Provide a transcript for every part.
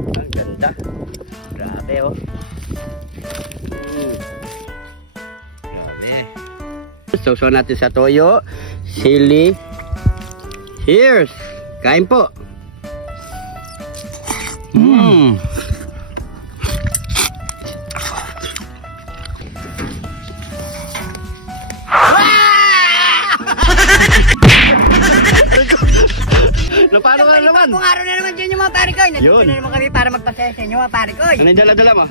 Ang ganda. Grabe oh. Grabe. Sausaw natin sa toyo, sili. Cheers! Kain po. Paano ka naman? Kung araw na naman dyan yung mga pare ko. Nandito na naman kami para magpasaya sa inyo mga pare ko. Ano yung dala-dala mo?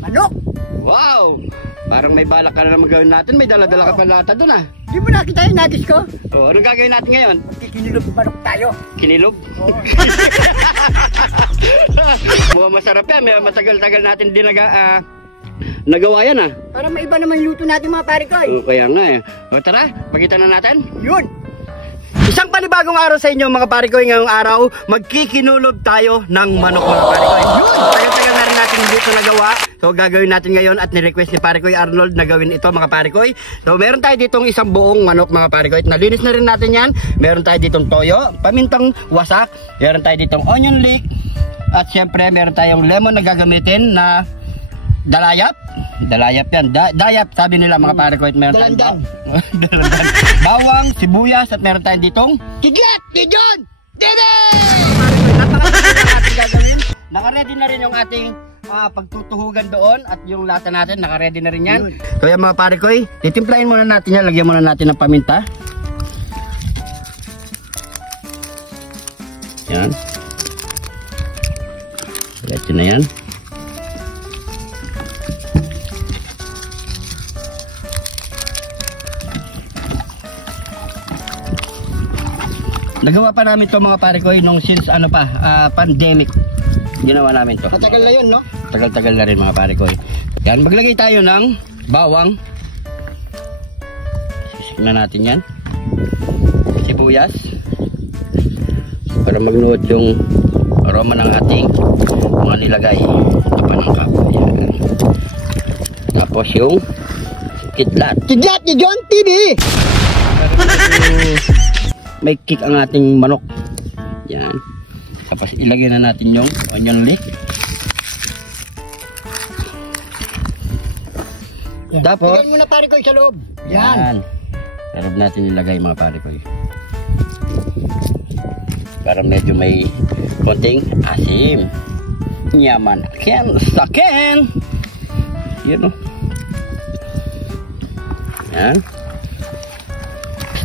Manok! Wow! Parang may balak ka na naman gawin natin. May dala-dala ka pa lata doon ah. Di mo nakita yung natis ko? Oo, anong gagawin natin ngayon? Kinilog manok tayo. Kinilog? Oo. Mukhang masarap yan. May matagal-tagal natin din nagawa yan ah. Para maiba naman yung luto natin mga pare ko. Oo, kaya nga eh. O tara, pakita na natin. Yun! Isang panibagong araw sa inyo mga pare ko. Ngayong araw, magkikinulog tayo ng manok mga pare ko. Yun! Tagal-tagal na rin natin dito nagawa. So gagawin natin ngayon at ni-request ni pare ko Arnold na gawin ito mga pare ko. So meron tayo ditong isang buong manok mga pare ko. Nalinis na rin natin yan. Meron tayo ditong toyo, pamintang wasak. Meron tayo ditong onion leek. At syempre meron tayong lemon na gagamitin na dalayap. Dalayap yan. Dayap sabi nila mga pare ko. Meron tayong bawang, sibuyas at meron tayong ditong kidlat! Dijon! Dede! Napakasarap natin gagawin. Naka-ready na rin yung ating pagtutuhugan doon at yung lata natin naka-ready na rin yan. So yan mga pare ko, titimplahin muna natin yan. Lagyan muna natin ng paminta. Yan. Diretso na yan. Nagawa pa namin to mga pare ko nung since pandemic. Ginawa namin to. Matagal na yun, no? Tagal-tagal na rin mga pare ko. Yan, maglagay tayo ng bawang. Sisik na natin yan. Sibuyas. Para magnuot yung aroma ng ating mga nilagay. Ito pa ng kapo. Yan. Tapos yung kidlat. Kidlat ni John TV! May kick ang ating manok. Yan. Tapos ilagay na natin yung onion leek. Tapos ilagay mo na pare ko sa loob. yan. Sa loob natin ilagay mga pare ko. Para medyo may konting asim. Yaman. Sakin. Yan o. Yan.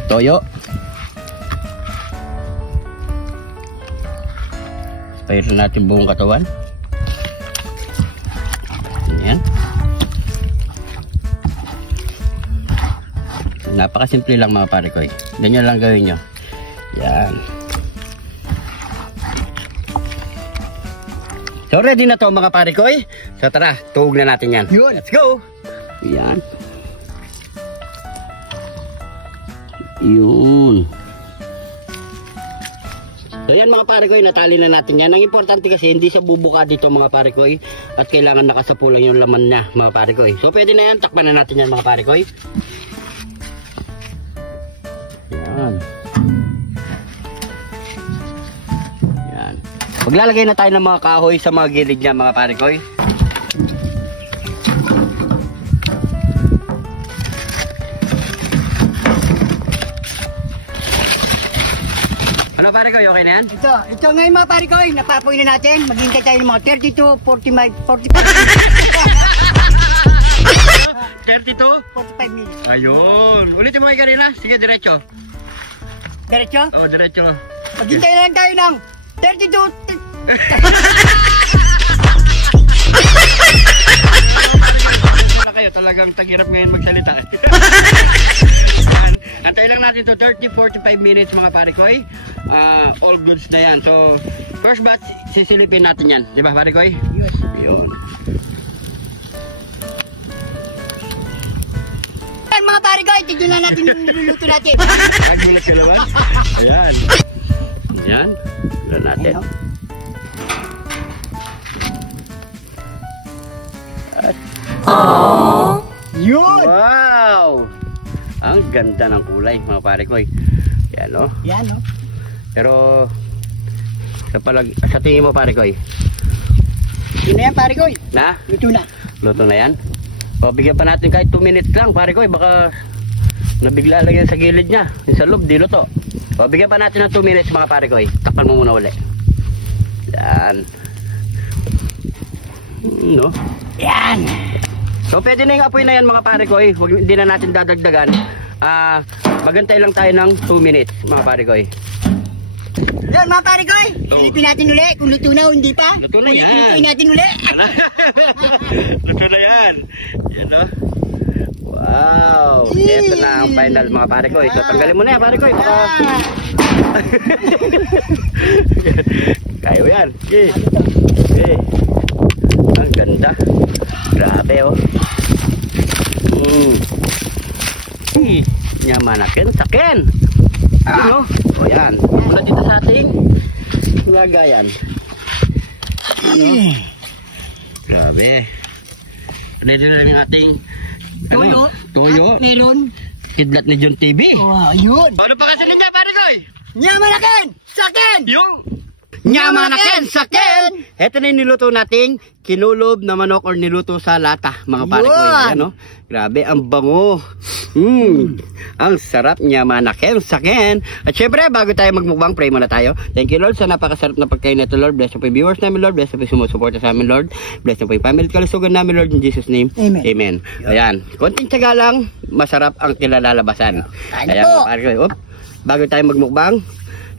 Toyo. Pairin natin buong katawan. Yan. Napakasimple lang mga pare ko. Ganyan lang gawin nyo. Yan. So ready na to mga pare ko. So tara, tuhog na natin yan. Yun. Let's go. Yan. Yun. So yan mga pare ko, natali na natin yan. Ang importante kasi hindi sa bubuka dito mga pare ko at kailangan nakasapo lang yung laman niya mga pare ko. So pwede na yan, takpan na natin yan mga pare ko. Yan. Yan. Maglalagay na tayo ng mga kahoy sa mga gilid niya mga pare ko. Ano pare ko, okay na yan? Ito ngayon mga pare ko, napapoy na natin. Maghintay tayo ng mga 32, 45 minutes. Ayun. Ulitin mo kayo kanina. Sige, diretso. Diretso? Oo, diretso. Maghintay na lang tayo ng 32. Wala kayo, talagang tagirap ngayon magsalita. Antay lang natin to 30-45 minutes mga pare ko. All goods na yan. So, first batch, sisilipin natin yan. Di ba pare ko? Yes. Yun. Mga pare ko, tignan na natin yung niluluto natin. Nagulat ka naman? Ayan. Ayan. Ayan natin. Aww. Yun. Wow! Ang ganda ng kulay mga pare ko. Yan o. Yan o. Pero sa tingin mo pare ko, Yun na yan, pare ko. Na? Luto na. Luto na yan? O, bigyan pa natin kahit 2 minutes lang, pare ko. Baka nabigla lang yan sa gilid niya. Yung sa loob, di luto. O, bigyan pa natin ng 2 minutes mga pare ko. Takpan mo muna uli. Yan. No? Yan. So, pwede na yung apoy na yan mga pare ko. Hindi na natin dadagdagan. Magantay lang tayo ng 2 minutes mga pare ko. Yan mga pare ko. Silipin natin uli kung luto na o hindi pa. Luto na yan. Lutuin natin uli. Luto na yan. Yan o. Wow. Ito na ang final mga pare ko. Ito, tanggalin mo na yan pare ko. Baka... Kayo yan. Okay. Okay. Ang ganda. Grabe oh. Nyamanakin sakin. Ano? O yan. Mula dito sa ating lagayan. Grabe. Ready na rin yung ating Toyo. Toyo. Meron. Kidlat ni John TV. Oh, yun. Ano pa kasi ninyo pare koy? Nyamanakin! Sakin! Yung Nyamanakin sakin! Ito na yung niluto nating kinulob na manok or niluto sa lata mga pare ko. Yan, no? Grabe, ang bango. Ang sarap nyamanakin sakin. At syempre, bago tayo magmukbang, pray muna tayo. Thank you Lord sa napakasarap na pagkain nito Lord. Bless po yung viewers namin Lord. Bless po yung sumusuporta sa amin Lord. Bless po yung family at kalusugan namin Lord. In Jesus name. Amen. Amen. Ayan. Konting tiyaga lang, masarap ang kilalalabasan. Ayan mga pare ko. Bago tayo magmukbang,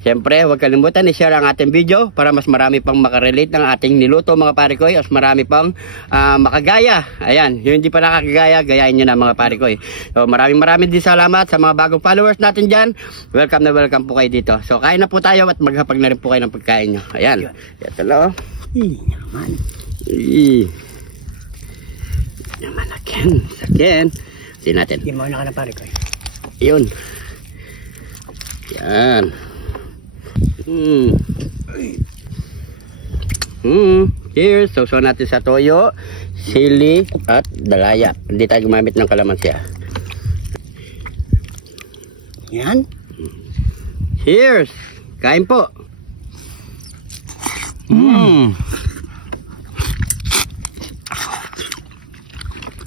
siyempre, huwag kalimutan i-share ang ating video para mas marami pang makarelate ng ating niluto mga pare ko. Mas marami pang makagaya. Ayan, yung hindi pa nakakagaya, gayahin nyo na mga pare ko. So, maraming din salamat sa mga bagong followers natin dyan. Welcome na welcome po kayo dito. So, kain na po tayo at maghapag na rin po kayo ng pagkain nyo. Ayan. Ito lang. Naman. Naman sakin. Tingnan natin. Hindi mo na ka na pare ko. Yun. Yan. Cheers. So natin sa toyo, sili at dalaya. Hindi tayo gumamit ng kalamansi. Yan. Cheers. Kain po.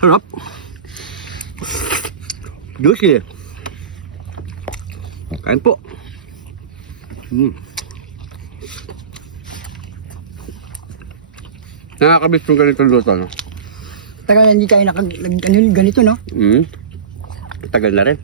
Sarap. Juicy. Kain po. Nakakabis yung ganito luto, no? Tagal hindi tayo ganito, no? Tagal na rin.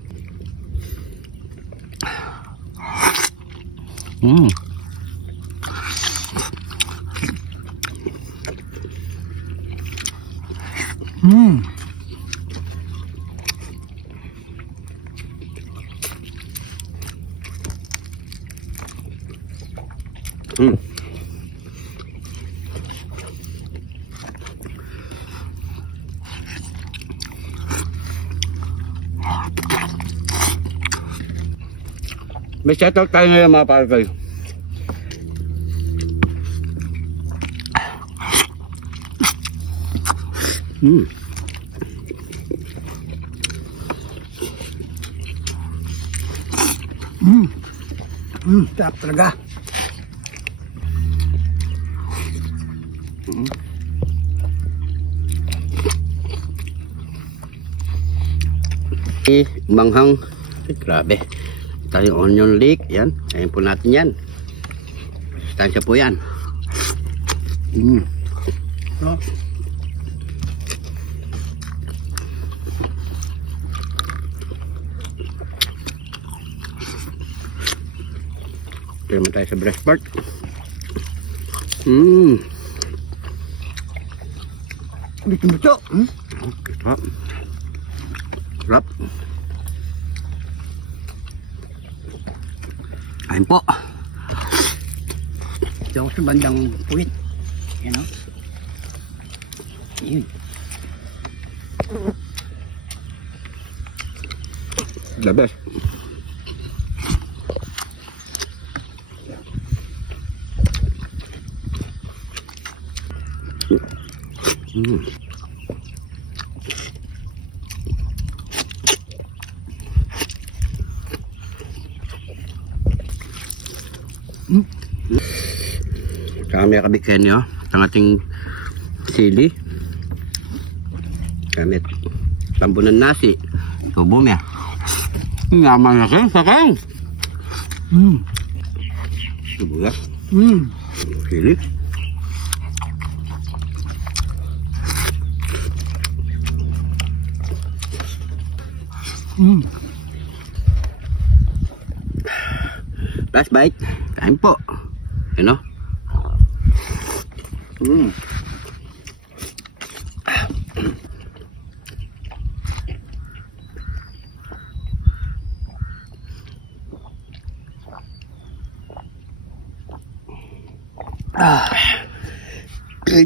May shoutout tayo ngayon mga pare ko. Sarap talaga. Manghang. Ay, grabe. Tayong onion leek. Yan. Ayan po natin yan. Sustansya po yan. No? Kaya naman tayo sa breast part. Buto-buto. Sarap. Sarap. Kain po. Ito ako sa bandang puwit. Yan o. Yun. The best. Kami kabigyan nyo ang ating Sili. Gamit. Tambunan nasi. Tubom ya. Naman na siya. Sakang. Tubugas. Sili. Last bite. Kain po. Ano?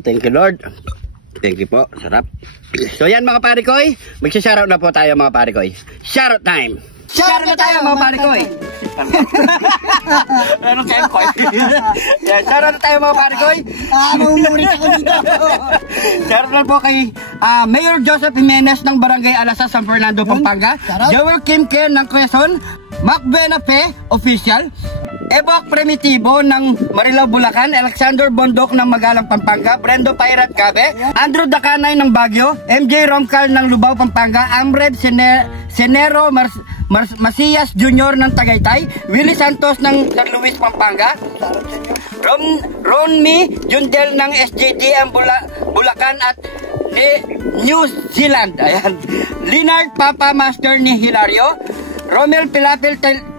Thank you Lord. Thank you po. Sarap. So yan mga parikoy. Magsha-shoutout na po tayo mga parikoy. Shoutout time. Shoutout na tayo mga parikoy. Ano kayo koy? Yeah, shoutout na tayo mga parikoy. Mamumurit ako dito. Shoutout na po kay Mayor Joseph Jimenez ng Barangay Alasa, San Fernando, Pampanga. Joel Kim Ken ng Quezon. Mac Benape, official. Ebok Primitibo ng Marilao, Bulacan. Alexander Bondok ng Magalang, Pampanga. Brendo Pairat, Cabe. Andrew Dakanay ng Baguio. MJ Romcal ng Lubao, Pampanga. Amred Senero Masias Jr. ng Tagaytay. Willie Santos ng San Luis, Pampanga. Ronmi Jundel ng SJD ang Bulacan at New Zealand. Ayan. Leonard Papa Master ni Hilario. Romel Pilapil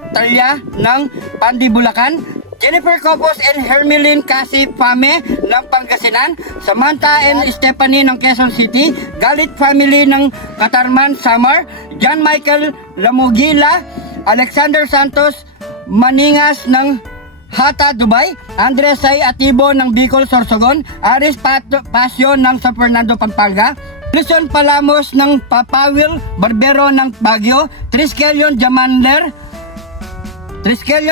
Talya ng Pandi, Bulacan. Jennifer Copos and Hermeline Kasi Pame ng Pangasinan. Samantha and Stephanie ng Quezon City. Galit family ng Katarman, Samar. John Michael Lamugila. Alexander Santos Maningas ng Hata, Dubai. Andres Say Atibo ng Bicol, Sorsogon. Aris Pasio ng San Fernando, Pampanga. Luzon Palamos ng Papawil Barbero ng Baguio. Triskelion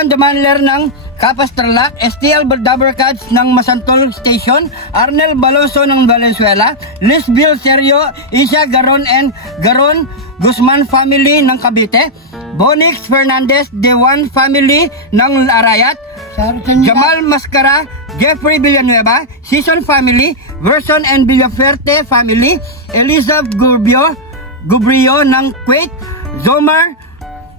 Damanler ng Capas Tarlac. STL Dabarcads ng Masantol Station. Arnel Baloso ng Valenzuela. Lisbil Serio Isha Garon and Garon Guzman family ng Cavite. Bonix Fernandez Dewan family ng Arayat. Jamal Mascara Jeffrey Villanueva Season family. Verson and Villaferte family. Elizabeth Gubrio ng Kuwait. Zomar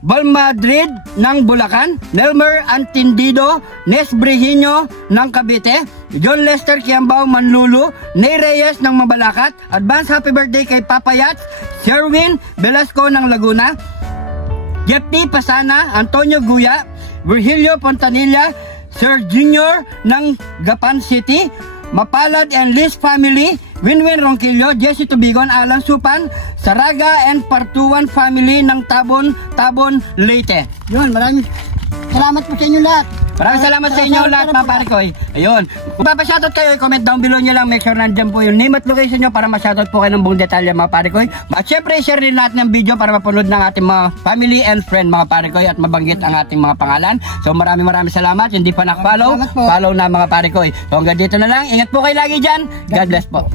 Balmadrid ng Bulacan. Nelmer Antindido Nes Brejino ng Cavite. John Lester Kiambao Manlulu. Ney Reyes ng Mabalacat. Advance happy birthday kay Papa Yats. Sherwin Velasco ng Laguna. Jeffy Pasana Antonio Guya. Virgilio Pontanilla Sir Junior ng Gapan City. Mapalad and Liz family. Winwin Ronquillo, Jesse Tubigon, Alan Supan, Saraga and Partuan family ng Tabon, Leyte. Yun, maraming salamat po sa inyo lahat. Maraming salamat sa inyo lahat mga parikoy. Ayun. Kung papashoutout kayo, comment down below nyo lang. Make sure nandyan po yung name at location nyo para ma-shoutout po kayo ng buong detalye mga parikoy. At syempre, share din natin ng video para mapanood ng ating mga family and friend mga parikoy at mabanggit ang ating mga pangalan. So maraming salamat. Hindi pa nak-follow, follow na mga parikoy. So hanggang dito na lang. Ingat po kayo lagi dyan. God bless po.